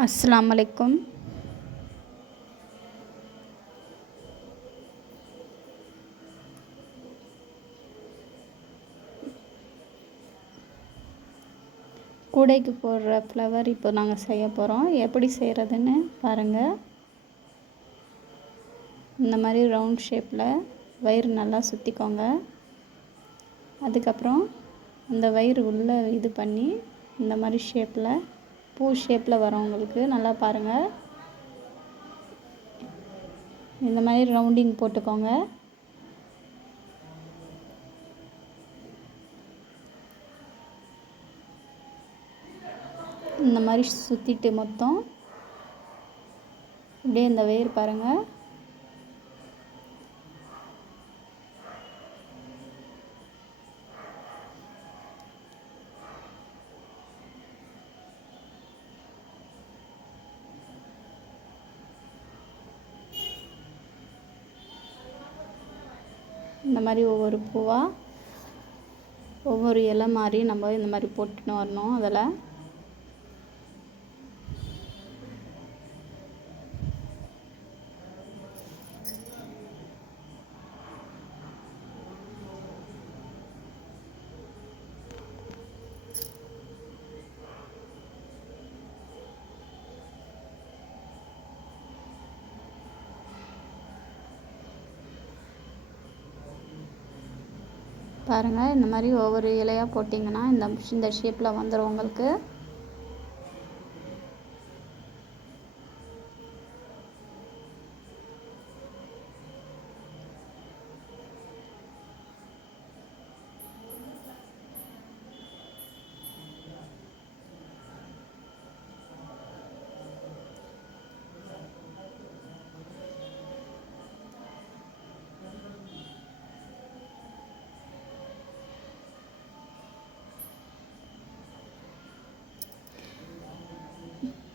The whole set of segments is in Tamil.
अस्सलाम वालेकुम। கூடைக்கு போடுற ஃப்ளவர் இப்போ நாங்கள் செய்ய போகிறோம். எப்படி செய்கிறதுன்னு பாருங்கள். இந்த மாதிரி ரவுண்ட் ஷேப்பில் வயிறு நல்லா சுற்றிக்கோங்க. அதுக்கப்புறம் அந்த வயிறு உள்ளே இது பண்ணி இந்த மாதிரி ஷேப்பில் பூ ஷேப்பில் வரும். உங்களுக்கு நல்லா பாருங்கள். இந்த மாதிரி ரவுண்டிங் போட்டுக்கோங்க. இந்த மாதிரி சுற்றிட்டு மொத்தம் அப்படியே இந்த வயிறு பாருங்கள். இந்த மாதிரி ஒவ்வொரு பூவாக ஒவ்வொரு இலை மாதிரி நம்ம இந்த மாதிரி போட்டுன்னு வரணும். அதில் பாருங்கள். இந்த மாதிரி ஒவ்வொரு இலையாக போட்டிங்கன்னா இந்த ஷேப்பில் வந்துடும் உங்களுக்கு.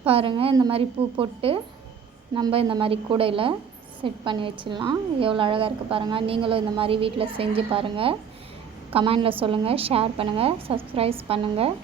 பாருங்கள். இந்த மாதிரி பூ போட்டு நம்ம இந்த மாதிரி கூடையில் செட் பண்ணி வச்சிடலாம். எவ்வளோ அழகாக இருக்குது பாருங்கள். நீங்களும் இந்த மாதிரி வீட்டில் செஞ்சு பாருங்கள். கமெண்டில் சொல்லுங்கள், ஷேர் பண்ணுங்கள், சப்ஸ்கிரைப் பண்ணுங்கள்.